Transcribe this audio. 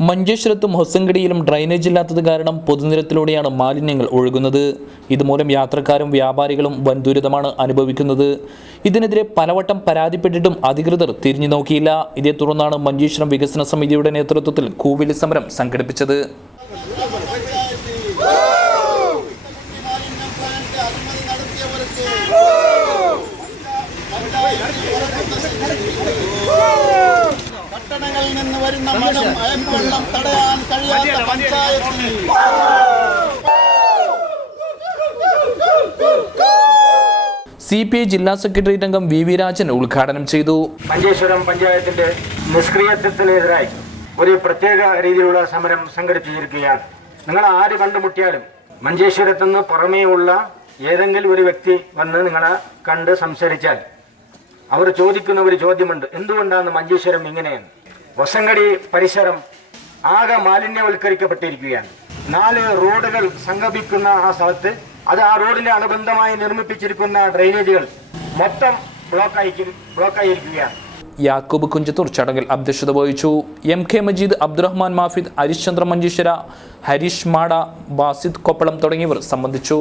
മഞ്ചേശ്വരത്തും ഹൊസങ്കടിയിലും drainage ഇല്ലാത്തത് കാരണം പൊതുനിരത്തിലൂടെയാണ് മാലിന്യങ്ങൾ ഒഴുകുന്നത്. ഇതുമൂലം യാത്രക്കാരും വ്യാപാരികളും വൻ ദുരിതമാണ് അനുഭവിക്കുന്നത്. ഇതിനെതിരെ പലവട്ടം പരാതിപ്പെട്ടിട്ടും അധികൃതർ തിരിഞ്ഞു നോക്കിയില്ല. ഇതേ തുടർന്നാണ് മഞ്ചേശ്വരം വികസന സമിതിയുടെ നേതൃത്വത്തിൽ കൂവിലി സമരം സംഘടിപ്പിച്ചത്. പട്ടണങ്ങളിൽ നിന്ന് വരുന്ന മണം അയൽക്കൊള്ളം തടയാൻ കഴിയാത്ത പഞ്ചായത്ത് CPI ജില്ലാ സെക്രട്ടേറിയറ്റ് അംഗം വി രാജൻ ഉദ്ഘാടനം ചെയ്തു. മഞ്ചേശ്വരം പഞ്ചായത്തിന്റെ നിഷ്ക്രിയത്വത്തിനെതിരായി ഒരു പ്രത്യേക രീതിയിലുള്ള സമരം സംഘടിപ്പിച്ചിരിക്കുകയാണ്. നിങ്ങൾ ആര് കണ്ടുമുട്ടിയാലും മഞ്ചേശ്വരത്തുനിന്ന് പുറമേയുള്ള ഏതെങ്കിലും ഒരു വ്യക്തി വന്ന് നിങ്ങളെ കണ്ട് സംസാരിച്ചാൽ അവർ ചോദിക്കുന്ന ഒരു ചോദ്യമുണ്ട്: എന്തുകൊണ്ടാണ് മഞ്ചേശ്വരം ഇങ്ങനെയാണ്? ഹൊസങ്കടി പരിസരം ആകെ മാലിന്യവൽക്കരിക്കപ്പെട്ടിരിക്കുകയാണ്. 4 റോഡുകൾ സംഗമിക്കുന്ന ആ സ്ഥലത്ത് ആ റോഡിന് അനുബന്ധമായി നിർമ്മിപ്പിച്ചിരിക്കുന്ന ഡ്രെയിനേജുകൾ മൊത്തം ബ്ലോക്കായിരിക്കുകയാണ്. യാക്കൂബ് കുഞ്ചത്തൂർ ചടങ്ങിൽ അധ്യക്ഷത വഹിച്ചു. MK മജീദ്, അബ്ദുറഹ്മാൻ മാഫിദ്, ഹരിശ്ചന്ദ്ര മഞ്ചേശ്വര, ഹരീഷ് മാട, ബാസിദ് കൊപ്പളം തുടങ്ങിയവർ സംബന്ധിച്ചു.